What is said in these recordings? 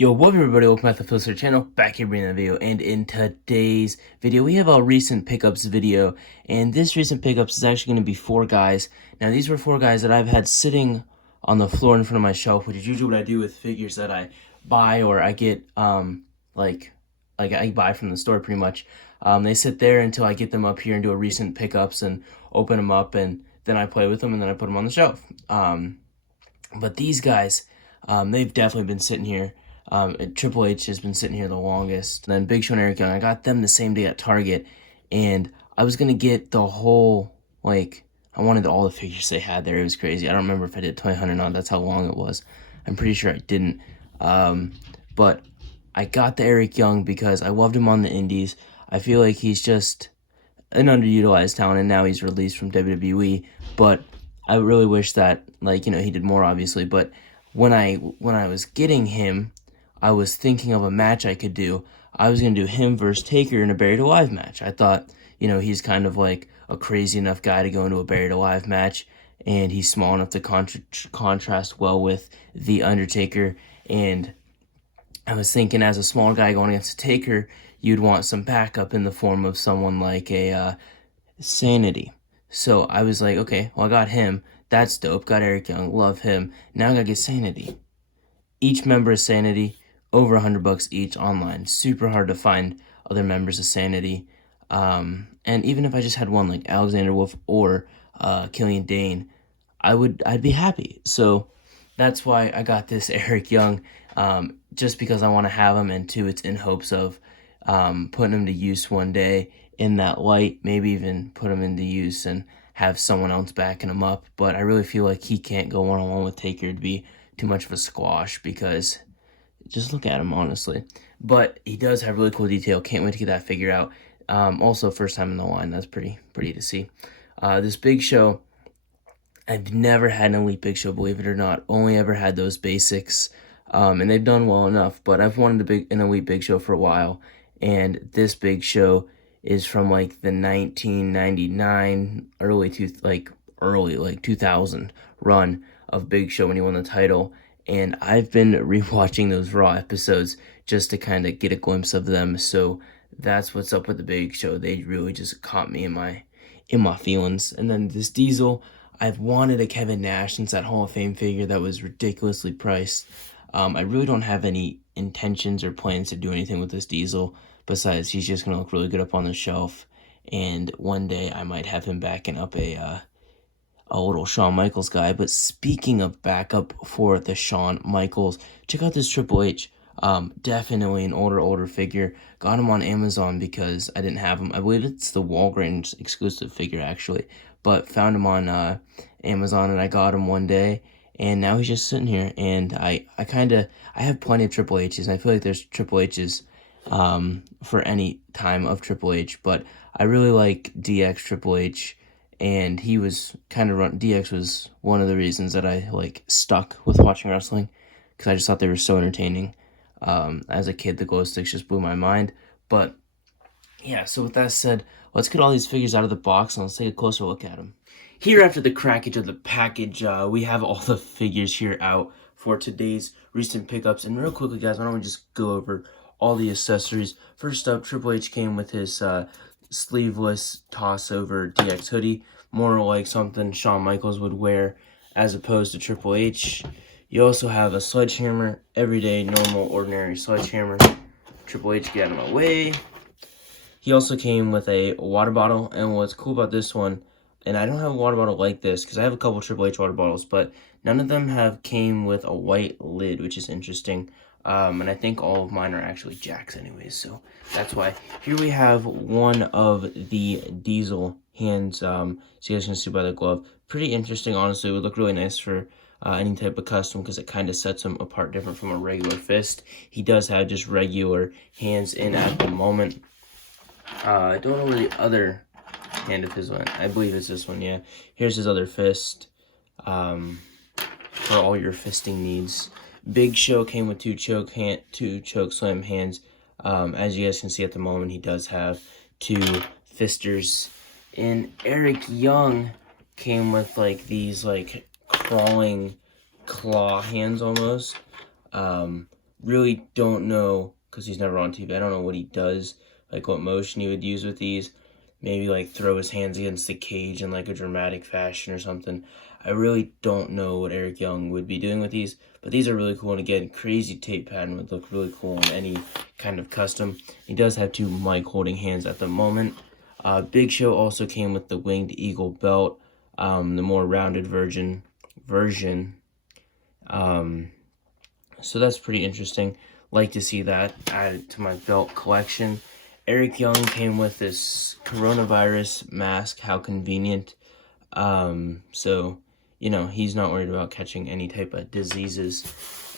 Yo, what up everybody, welcome back to the Philster channel, back here bringing the video, and in today's video, we have a recent pickups video, and this recent pickups is actually going to be 4 guys. Now, these were 4 guys that I've had sitting on the floor in front of my shelf, which is usually what I do with figures that I buy or I get, like I buy from the store pretty much. They sit there until I get them up here and do a recent pickups and open them up, and then I play with them, and then I put them on the shelf. But these guys, they've definitely been sitting here. Triple H has been sitting here the longest. And then Big Show and Eric Young, I got them the same day at Target, and I was gonna get the whole, like, I wanted all the figures they had there. It was crazy. I don't remember if I did 20 or not. That's how long it was. I'm pretty sure I didn't. But I got the Eric Young because I loved him on the Indies. I feel like he's just an underutilized talent, and now he's released from WWE. But I really wish that, like, he did more, obviously. But when I was getting him, I was thinking of a match I could do. I was going to do him versus Taker in a Buried Alive match. I thought, he's kind of like a crazy enough guy to go into a Buried Alive match, and he's small enough to contrast well with The Undertaker. And I was thinking, as a small guy going against a Taker, you'd want some backup in the form of someone like a Sanity. So I was like, okay, well, I got him. That's dope. Got Eric Young. Love him. Now I gotta get Sanity. Each member of Sanity, over $100 each online. Super hard to find other members of Sanity. And even if I just had one, like Alexander Wolf or Killian Dane, I'd be happy. So that's why I got this Eric Young, just because I want to have him, and 2, it's in hopes of putting him to use one day in that light, maybe even put him into use and have someone else backing him up. But I really feel like he can't go one-on-one with Taker. It'd be too much of a squash, because just look at him, honestly. But he does have really cool detail. Can't wait to get that figure out. Also, first time in the line. That's pretty to see. This Big Show, I've never had an Elite Big Show, believe it or not. Only ever had those basics. And they've done well enough. But I've wanted an Elite Big Show for a while. And this Big Show is from like the 1999 early 2000 run of Big Show when he won the title. And I've been rewatching those Raw episodes just to kind of get a glimpse of them. So that's what's up with the Big Show. They really just caught me in my feelings. And then this Diesel, I've wanted a Kevin Nash since that Hall of Fame figure that was ridiculously priced. I really don't have any intentions or plans to do anything with this Diesel, besides he's just going to look really good up on the shelf. And one day I might have him backing up a little Shawn Michaels guy. But speaking of backup for the Shawn Michaels, check out this Triple H. Definitely an older figure. Got him on Amazon because I didn't have him. I believe it's the Walgreens exclusive figure, actually. But found him on Amazon, and I got him one day. And now he's just sitting here. And I have plenty of Triple H's. And I feel like there's Triple H's for any time of Triple H. But I really like DX Triple H. And he was kind of DX was one of the reasons that I stuck with watching wrestling, because I just thought they were so entertaining. As a kid, the glow sticks just blew my mind. But yeah, so with that said, let's get all these figures out of the box and let's take a closer look at them. Here, after the crackage of the package, we have all the figures here out for today's recent pickups. And real quickly, guys, why don't we just go over all the accessories. First up, Triple H came with his sleeveless toss-over DX hoodie, more like something Shawn Michaels would wear as opposed to Triple H. You also have a sledgehammer, everyday, normal, ordinary sledgehammer. Triple H, get him away. He also came with a water bottle, and what's cool about this one, and I don't have a water bottle like this because I have a couple Triple H water bottles, but none of them came with a white lid, which is interesting. And I think all of mine are actually Jacks anyways, so that's why. Here we have one of the Diesel hands, so you guys can see by the glove. Pretty interesting, honestly. It would look really nice for any type of custom, because it kind of sets him apart different from a regular fist. He does have just regular hands in at the moment. I don't know where the other hand of his went. I believe it's this one, yeah. Here's his other fist, for all your fisting needs. Big Show came with two choke slam hands. As you guys can see at the moment, he does have 2 fisters. And Eric Young came with these crawling claw hands almost. really don't know, because he's never on TV, I don't know what he does, like what motion he would use with these. Maybe like throw his hands against the cage in like a dramatic fashion or something. I really don't know what Eric Young would be doing with these, but these are really cool. And again, crazy tape pattern would look really cool on any kind of custom. He does have two mic holding hands at the moment. Big Show also came with the Winged Eagle belt, the more rounded version. So that's pretty interesting. Like to see that added to my belt collection. Eric Young came with this coronavirus mask. How convenient. So, you know, he's not worried about catching any type of diseases.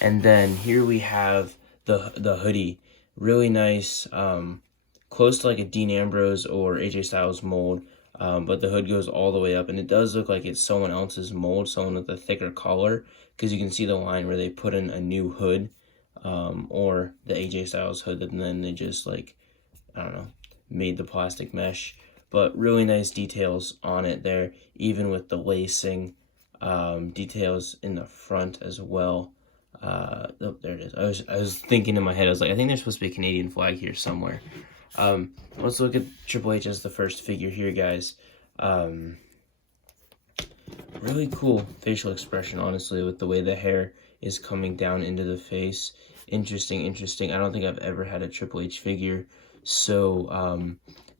And then here we have the hoodie. Really nice, close to like a Dean Ambrose or AJ Styles mold. But the hood goes all the way up, and it does look like it's someone else's mold, someone with a thicker collar, because you can see the line where they put in a new hood, or the AJ Styles hood, and then they just, like, I don't know, made the plastic mesh. But really nice details on it there, even with the lacing, details in the front as well. Oh, there it is. I was thinking in my head, I was like, I think there's supposed to be a Canadian flag here somewhere. Let's look at Triple H as the first figure here, guys. Really cool facial expression, honestly, with the way the hair is coming down into the face. Interesting. I don't think I've ever had a Triple H figure so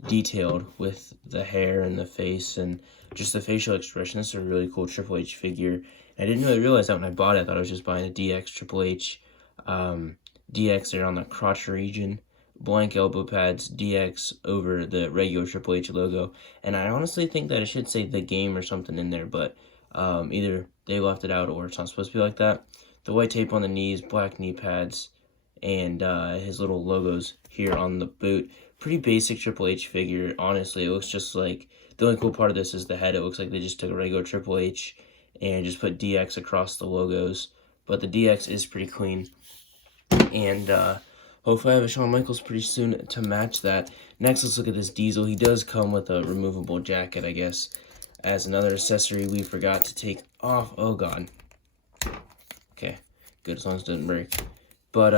detailed with the hair and the face and just the facial expression. This is a really cool Triple H figure. I didn't really realize that when I bought it. I thought I was just buying a DX Triple H. DX there on the crotch region. Blank elbow pads, DX over the regular Triple H logo. And I honestly think that it should say The Game or something in there, but either they left it out or it's not supposed to be like that. The white tape on the knees, black knee pads, and his little logos here on the boot. Pretty basic Triple H figure, honestly. It looks just like, the only cool part of this is the head. It looks like they just took a regular Triple H and just put DX across the logos. But the DX is pretty clean. And hopefully I have a Shawn Michaels pretty soon to match that. Next, let's look at this Diesel. He does come with a removable jacket, I guess, as another accessory we forgot to take off. Oh, God. Okay, good, as long as it doesn't break. But,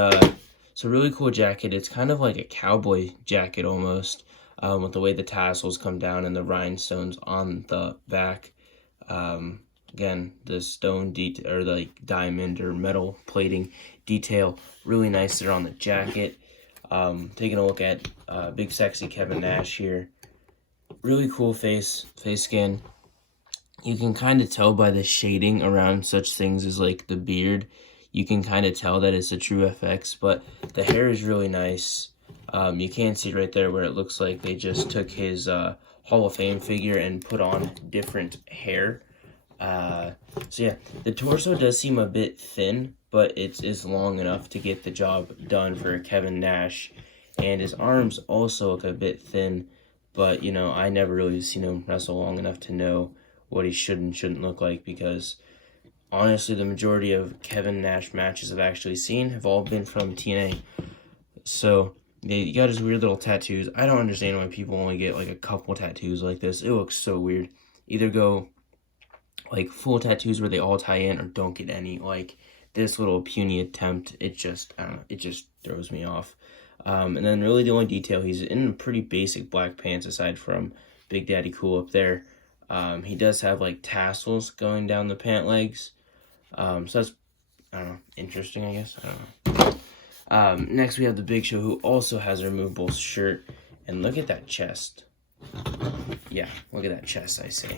it's a really cool jacket. It's kind of like a cowboy jacket almost, with the way the tassels come down and the rhinestones on the back. Again, the stone detail, or the diamond or metal plating detail, really nice there on the jacket. Taking a look at Big Sexy Kevin Nash here. Really cool face skin. You can kind of tell by the shading around such things as like the beard. You can kind of tell that it's a true FX, but the hair is really nice. You can see right there where it looks like they just took his Hall of Fame figure and put on different hair. So yeah, the torso does seem a bit thin, but it's long enough to get the job done for Kevin Nash. And his arms also look a bit thin, but, you know, I never really seen him wrestle long enough to know what he should and shouldn't look like, because honestly, the majority of Kevin Nash matches I've actually seen have all been from TNA. So, yeah, you got his weird little tattoos. I don't understand why people only get like a couple tattoos like this. It looks so weird. Either go like full tattoos where they all tie in, or don't get any. Like this little puny attempt, it just, I don't know, it just throws me off. And then really the only detail, he's in pretty basic black pants aside from Big Daddy Cool up there. He does have like tassels going down the pant legs. So that's, I don't know, interesting, I guess. I don't know. Next we have the Big Show, who also has a removable shirt. And look at that chest. Yeah, look at that chest, I say.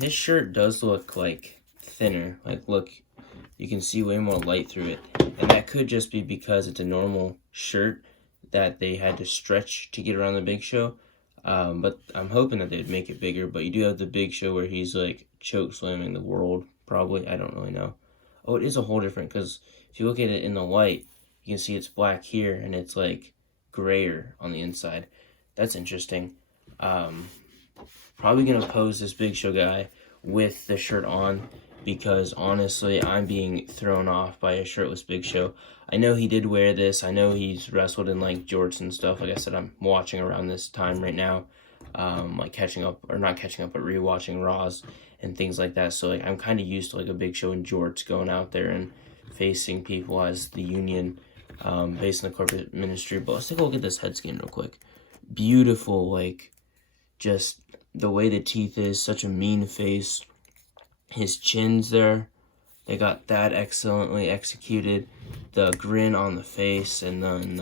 His shirt does look like thinner. Like, look, you can see way more light through it. And that could just be because it's a normal shirt that they had to stretch to get around the Big Show. But I'm hoping that they'd make it bigger. But you do have the Big Show where he's like choke slamming the world, probably. I don't really know. Oh, it is a whole different, because if you look at it in the light, you can see it's black here and it's like grayer on the inside. That's interesting. Probably gonna pose this Big Show guy with the shirt on, because honestly, I'm being thrown off by a shirtless Big Show. I know he did wear this. I know he's wrestled in like jorts and stuff. Like I said, I'm watching around this time right now, like catching up, or not catching up, but rewatching Raws and things like that. So like I'm kind of used to like a Big Show in jorts going out there and facing people as the Union, based on the corporate ministry. But let's take a look at this head scan real quick. Beautiful, like, just the way the teeth is, such a mean face. His chin's there. They got that excellently executed. The grin on the face, and then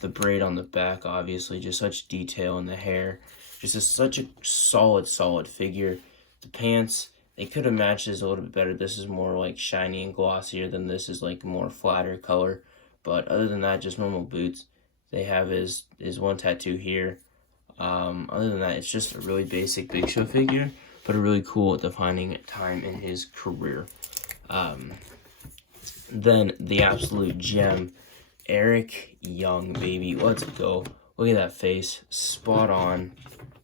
the braid on the back, obviously. Just such detail in the hair. Such a solid figure. The pants, they could have matched this a little bit better. This is more like shiny and glossier than this is like more flatter color. But other than that, just normal boots. They have his one tattoo here. Other than that, it's just a really basic Big Show figure, but a really cool defining time in his career. Then the absolute gem, Eric Young, baby. Let's go. Look at that face. Spot on.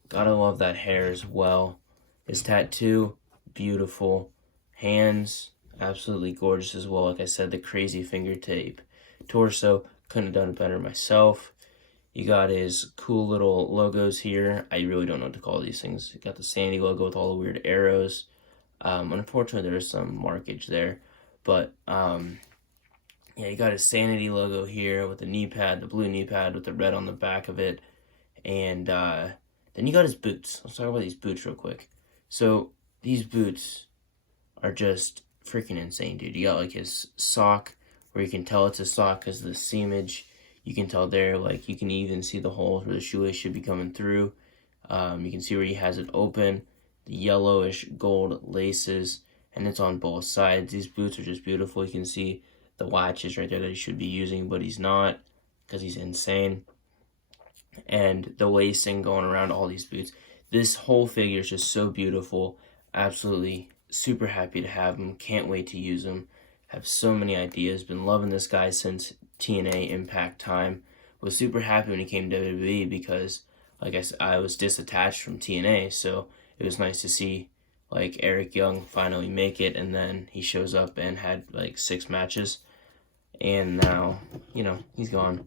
Gotta love that hair as well. His tattoo, beautiful. Hands, absolutely gorgeous as well. Like I said, the crazy finger tape. Torso, couldn't have done it better myself. You got his cool little logos here. I really don't know what to call these things. You got the Sandy logo with all the weird arrows. Unfortunately, there's some markage there. But, yeah, you got his Sanity logo here with the knee pad, the blue knee pad with the red on the back of it. And then you got his boots. Let's talk about these boots real quick. So, these boots are just freaking insane, dude. You got, like, his sock, where you can tell it's a sock because of the seamage. You can tell there, like, you can even see the holes where the shoelace should be coming through. You can see where he has it open. The yellowish gold laces, and it's on both sides. These boots are just beautiful. You can see the latches right there that he should be using, but he's not because he's insane. And the lacing going around all these boots. This whole figure is just so beautiful. Absolutely super happy to have him. Can't wait to use him. Have so many ideas. Been loving this guy since TNA Impact time. Was super happy when he came to WWE because, like I said, I was disattached from TNA, so it was nice to see like Eric Young finally make it, and then he shows up and had like 6 matches, and now, you know, he's gone.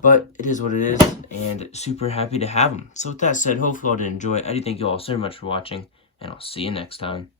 But it is what it is, and super happy to have him. So with that said, hopefully y'all did enjoy. I do thank you all so much for watching, and I'll see you next time.